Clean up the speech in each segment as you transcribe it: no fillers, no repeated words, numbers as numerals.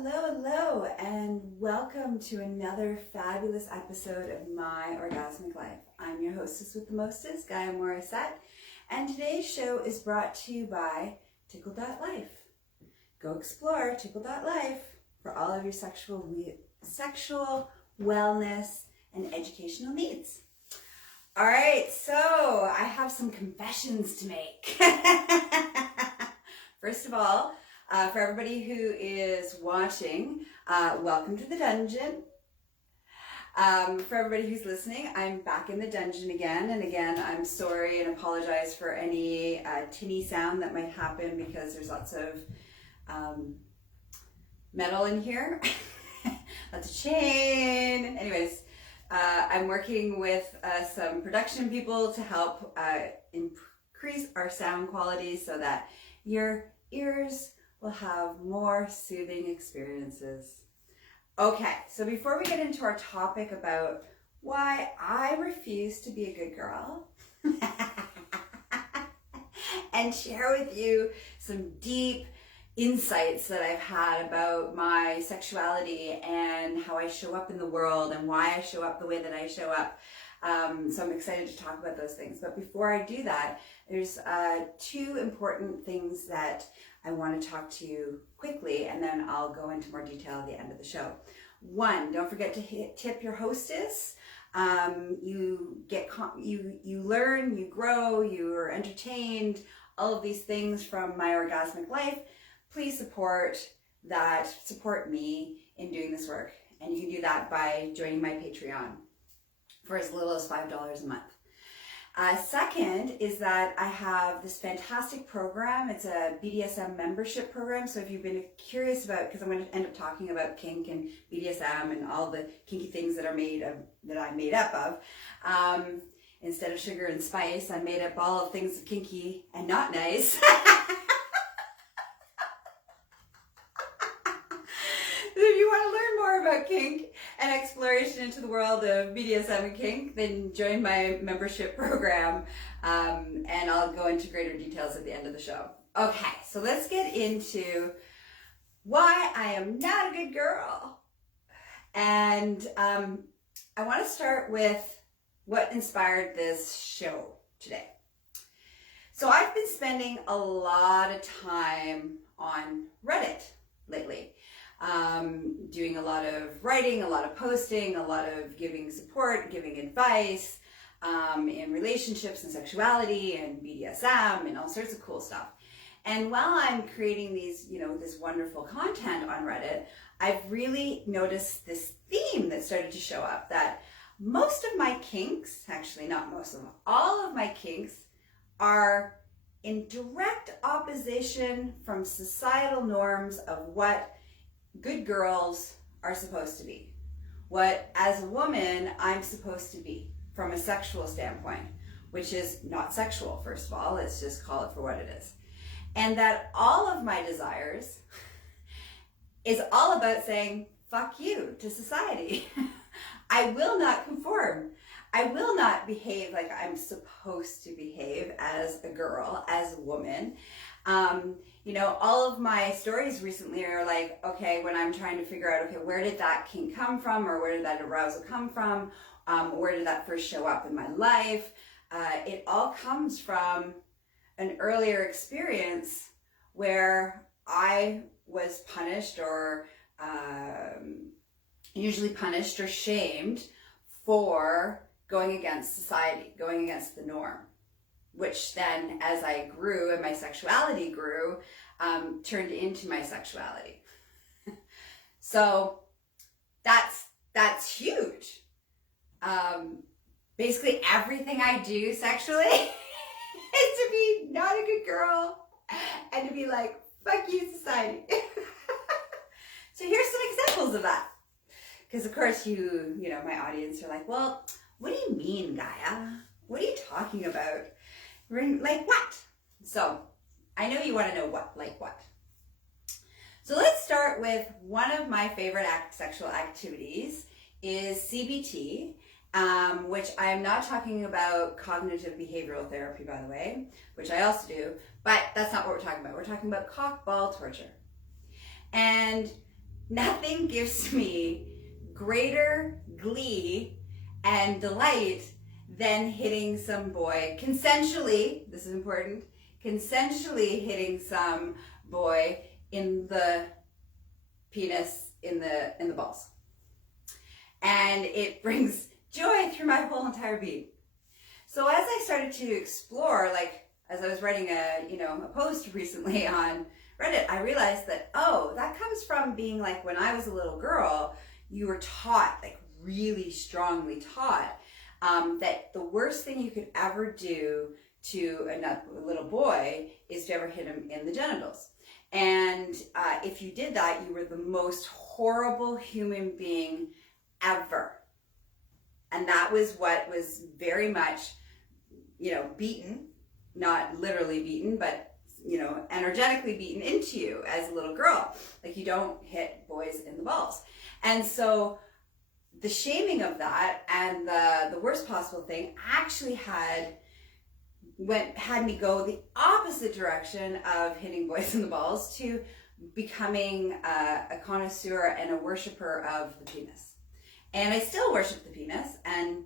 Hello, and welcome to another fabulous episode of My Orgasmic Life. I'm your hostess with the mostest, Gaia Morrissette, and today's show is brought to you by Tickle.life. Go explore Tickle.life for all of your sexual wellness and educational needs. All right, so I have some confessions to make. First of all, for everybody who is watching, welcome to the dungeon. For everybody who's listening, I'm back in the dungeon again. And again, I'm sorry and apologize for any tinny sound that might happen because there's lots of metal in here. Lots of chain. Anyways, I'm working with some production people to help increase our sound quality so that your ears will have more soothing experiences. Okay, so before we get into our topic about why I refuse to be a good girl and share with you some deep insights that I've had about my sexuality and how I show up in the world and why I show up the way that I show up. So I'm excited to talk about those things. But before I do that, there's two important things that I want to talk to you quickly, and then I'll go into more detail at the end of the show. One, don't forget to tip your hostess. You learn, you grow, you are entertained, all of these things from My Orgasmic Life. Please support me in doing this work. And you can do that by joining my Patreon for as little as $5 a month. Second is that I have this fantastic program. It's a BDSM membership program. So if you've been curious about, because I'm going to end up talking about kink and BDSM and all the kinky things that I'm made up of. Instead of sugar and spice, I made up all of things kinky and not nice. If you want to learn more about kink and exploration into the world of BDSM and kink, then join my membership program, and I'll go into greater details at the end of the show. Okay, so let's get into why I am not a good girl. And I want to start with what inspired this show today. So I've been spending a lot of time on Reddit lately. Doing a lot of writing, a lot of posting, a lot of giving support, giving advice in relationships and sexuality and BDSM and all sorts of cool stuff. And while I'm creating these, this wonderful content on Reddit, I've really noticed this theme that started to show up, that most of my kinks, actually not most of them, all of my kinks are in direct opposition from societal norms of what good girls are supposed to be, what as a woman I'm supposed to be from a sexual standpoint, which is not sexual. First of all, let's just call it for what it is. And that all of my desires is all about saying fuck you to society. I will not conform. I will not behave like I'm supposed to behave as a girl, as a woman. All of my stories recently are like, okay, when I'm trying to figure out, okay, where did that kink come from, or where did that arousal come from? Where did that first show up in my life? It all comes from an earlier experience where I was punished or usually punished or shamed for going against society, going against the norm, which then, as I grew and my sexuality grew, turned into my sexuality. So that's huge. Basically everything I do sexually is to be not a good girl and to be like, fuck you, society. So here's some examples of that. Because of course my audience are like, well, what do you mean, Gaia? What are you talking about? Like what? So I know you want to know what, like what. So let's start with one of my favorite sexual activities is CBT, which I am not talking about cognitive behavioral therapy, by the way, which I also do, but that's not what we're talking about. We're talking about cock ball torture. And nothing gives me greater glee and delight than hitting some boy consensually, this is important, consensually hitting some boy in the penis, in the balls. And it brings joy through my whole entire being. So as I started to explore, like as I was writing a post recently on Reddit, I realized that, oh, that comes from being like when I was a little girl, you were taught, like really strongly taught, that the worst thing you could ever do to a little boy is to ever hit him in the genitals. And if you did that, you were the most horrible human being ever. And that was what was very much, beaten, not literally beaten, but, energetically beaten into you as a little girl. Like, you don't hit boys in the balls. And so the shaming of that and the worst possible thing actually had me go the opposite direction of hitting boys in the balls to becoming a connoisseur and a worshiper of the penis. And I still worship the penis, and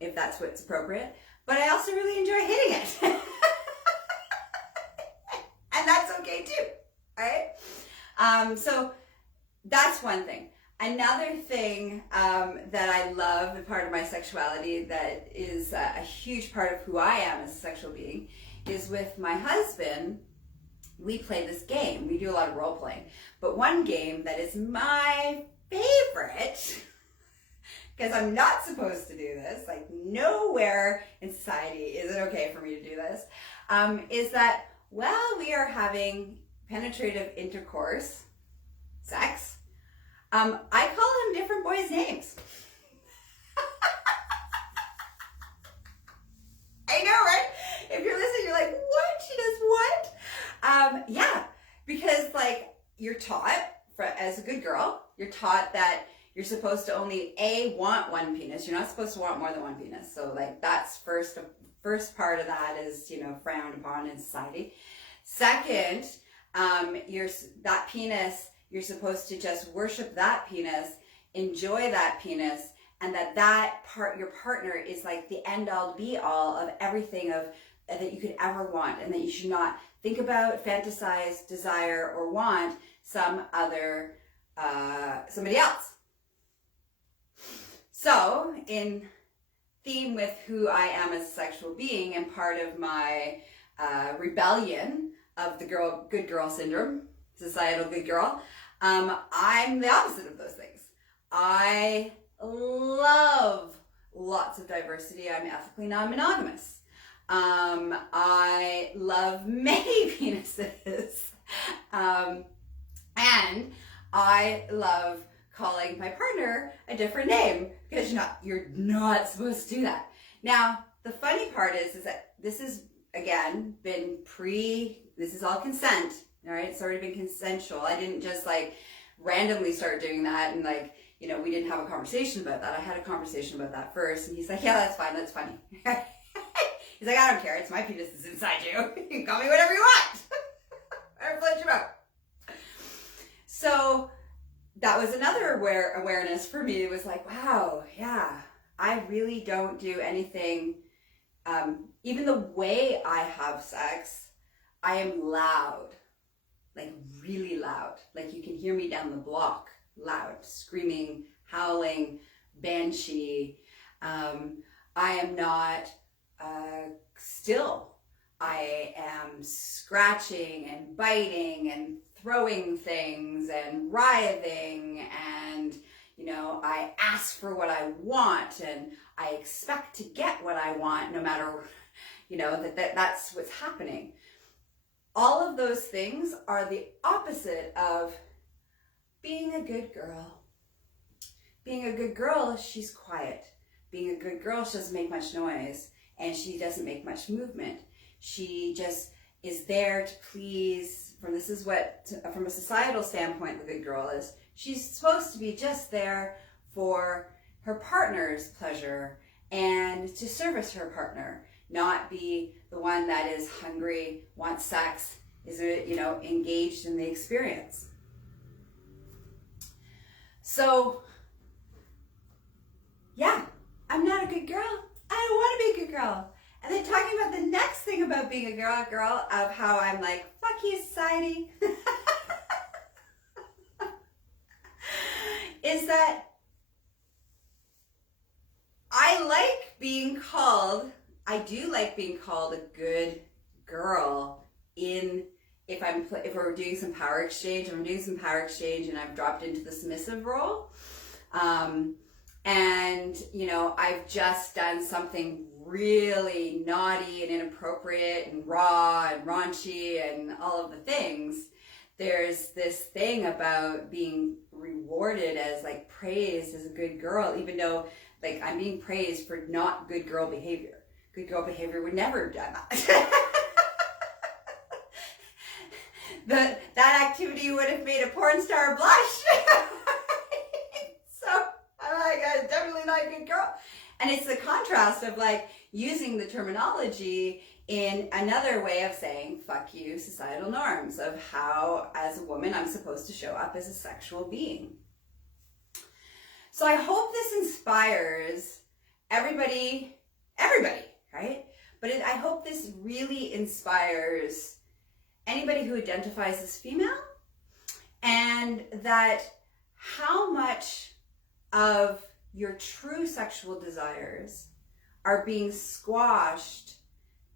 if that's what's appropriate, but I also really enjoy hitting it. And that's okay too, right? So that's one thing. Another thing that I love, and part of my sexuality that is a huge part of who I am as a sexual being, is with my husband, we play this game. We do a lot of role playing. But one game that is my favorite, because I'm not supposed to do this, like nowhere in society is it okay for me to do this, is that while we are having penetrative intercourse, sex, I call them different boys' names. I know, right? If you're listening, you're like, what? She does what? Yeah, because like you're taught, as a good girl, you're taught that you're supposed to only want one penis. You're not supposed to want more than one penis. So like that's first part of that is, frowned upon in society. Second, that penis, you're supposed to just worship that penis, enjoy that penis, and that part, your partner, is like the end all be all of everything that you could ever want, and that you should not think about, fantasize, desire, or want some other somebody else. So, in theme with who I am as a sexual being, and part of my rebellion of the good girl syndrome, societal good girl, I'm the opposite of those things. I love lots of diversity. I'm ethically non-monogamous. I love many penises. And I love calling my partner a different name, because you're not supposed to do that. Now, the funny part is that this is, again, this is all consent, all right? It's already been consensual. I didn't just like randomly start doing that and like, we didn't have a conversation about that. I had a conversation about that first, and he's like, yeah, that's fine, that's funny. He's like, I don't care, it's my penis that's inside you. You can call me whatever you want. Whatever floats your boat. So that was another awareness for me. It was like, wow, yeah, I really don't do anything. Even the way I have sex, I am loud, like really loud. Like you can hear me down the block, loud, screaming, howling, banshee. I am not still. I am scratching and biting and throwing things and writhing, and I ask for what I want, and I expect to get what I want, no matter that's what's happening. All of those things are the opposite of being a good girl. Being a good girl, she's quiet. Being a good girl, she doesn't make much noise, and she doesn't make much movement. She just is there to please. From a societal standpoint, the good girl is, she's supposed to be just there for her partner's pleasure and to service her partner, not be the one that is hungry, wants sex, is engaged in the experience. So, yeah, I'm not a good girl. I don't want to be a good girl. And then talking about the next thing about being a girl of how I'm like, fuck you, society, is that I do like being called a good girl if we're doing some power exchange, and I've dropped into the submissive role. And, you know, I've just done something really naughty and inappropriate and raw and raunchy and all of the things. There's this thing about being rewarded as like praised as a good girl, even though like I'm being praised for not good girl behavior. Good girl behavior would never have done that. That activity would have made a porn star blush. So I'm like, I'm definitely not a good girl. And it's the contrast of like using the terminology in another way of saying, fuck you, societal norms of how, as a woman, I'm supposed to show up as a sexual being. So I hope this inspires everybody, right? But I hope this really inspires anybody who identifies as female, and that how much of your true sexual desires are being squashed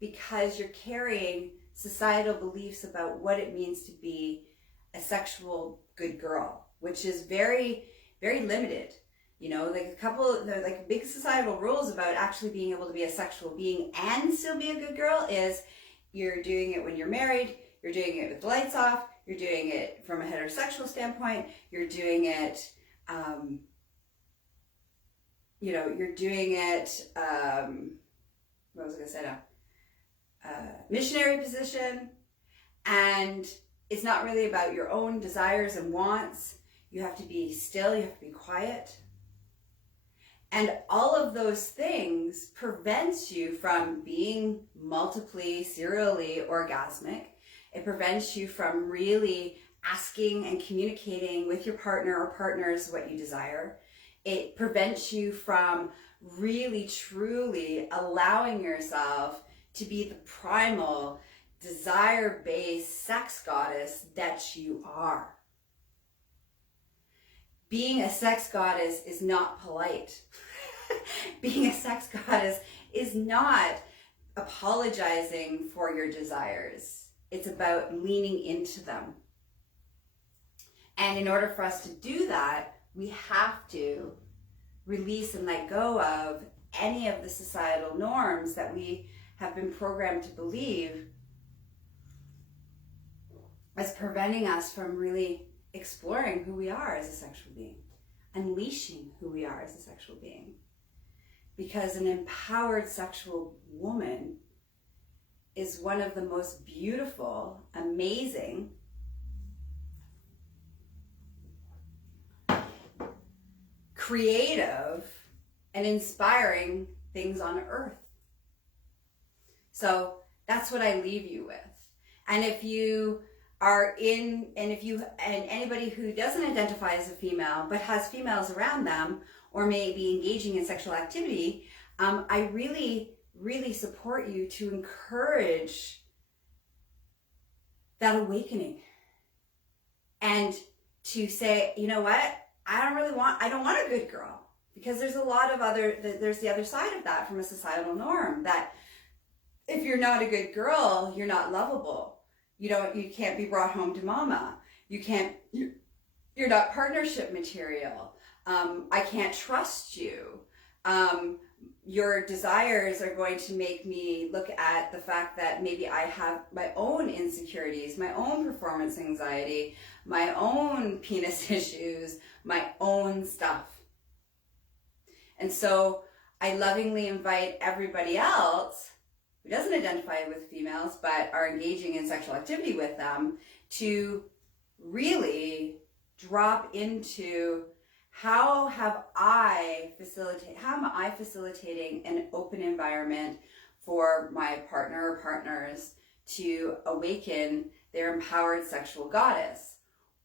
because you're carrying societal beliefs about what it means to be a sexual good girl, which is very, very limited. You know, like the like big societal rules about actually being able to be a sexual being and still be a good girl is you're doing it when you're married, you're doing it with the lights off, you're doing it from a heterosexual standpoint, you're doing it, you're doing it, what was I gonna say now? Missionary position, and it's not really about your own desires and wants. You have to be still, you have to be quiet. And all of those things prevents you from being multiply, serially orgasmic. It prevents you from really asking and communicating with your partner or partners what you desire. It prevents you from really, truly allowing yourself to be the primal, desire-based sex goddess that you are. Being a sex goddess is not polite. Being a sex goddess is not apologizing for your desires. It's about leaning into them. And in order for us to do that, we have to release and let go of any of the societal norms that we have been programmed to believe as preventing us from really exploring who we are as a sexual being, unleashing who we are as a sexual being. Because an empowered sexual woman is one of the most beautiful, amazing, creative, and inspiring things on earth. So that's what I leave you with. And if you are and anybody who doesn't identify as a female but has females around them or may be engaging in sexual activity, I really, really support you to encourage that awakening and to say, you know what, I don't want a good girl, because there's the other side of that from a societal norm that if you're not a good girl, you're not lovable. You can't be brought home to mama. You're not partnership material. I can't trust you. Your desires are going to make me look at the fact that maybe I have my own insecurities, my own performance anxiety, my own penis issues, my own stuff. And so I lovingly invite everybody else who doesn't identify with females but are engaging in sexual activity with them to really drop into how am I facilitating an open environment for my partner or partners to awaken their empowered sexual goddess?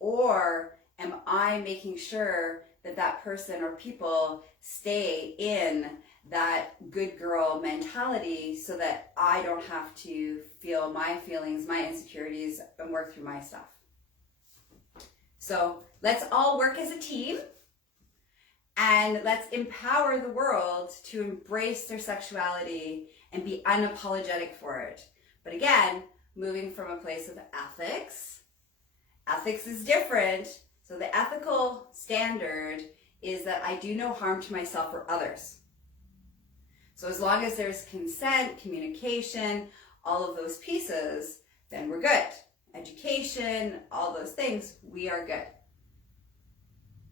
Or am I making sure that person or people stay in that good girl mentality so that I don't have to feel my feelings, my insecurities, and work through my stuff. So let's all work as a team, and let's empower the world to embrace their sexuality and be unapologetic for it. But again, moving from a place of ethics. Ethics is different. So the ethical standard is that I do no harm to myself or others. So as long as there's consent, communication, all of those pieces, then we're good. Education, all those things, we are good.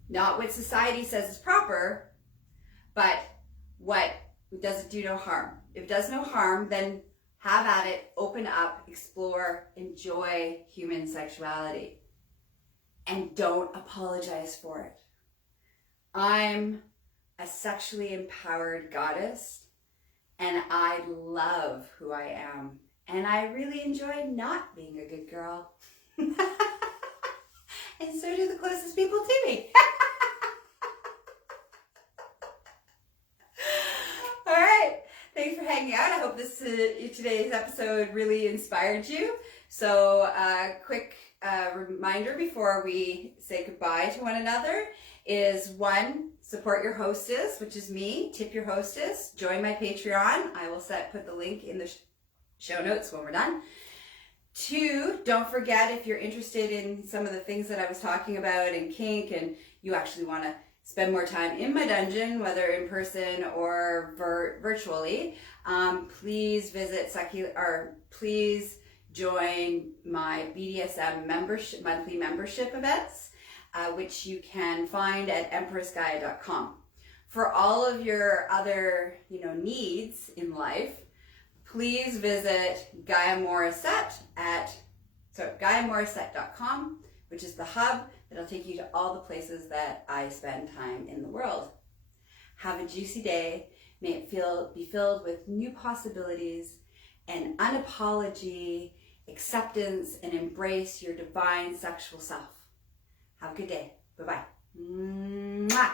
Not what society says is proper, but what does it do no harm. If it does no harm, then have at it, open up, explore, enjoy human sexuality. And don't apologize for it. I'm a sexually empowered goddess, and I love who I am. And I really enjoy not being a good girl. And so do the closest people to me. All right. Thanks for hanging out. I hope today's episode really inspired you. So quick reminder before we say goodbye to one another is 1, support your hostess, which is me. Tip your hostess. Join my Patreon. I will put the link in the show notes when we're done. 2, don't forget, if you're interested in some of the things that I was talking about in kink and you actually want to spend more time in my dungeon, whether in person or virtually, please visit please join my BDSM monthly membership events, which you can find at empressgaia.com. For all of your other needs in life, please visit Gaia Morrissette GaiaMorrissette.com, which is the hub that'll take you to all the places that I spend time in the world. Have a juicy day. May it be filled with new possibilities and unapology, acceptance, and embrace your divine sexual self. Have a good day. Bye-bye. Mwah.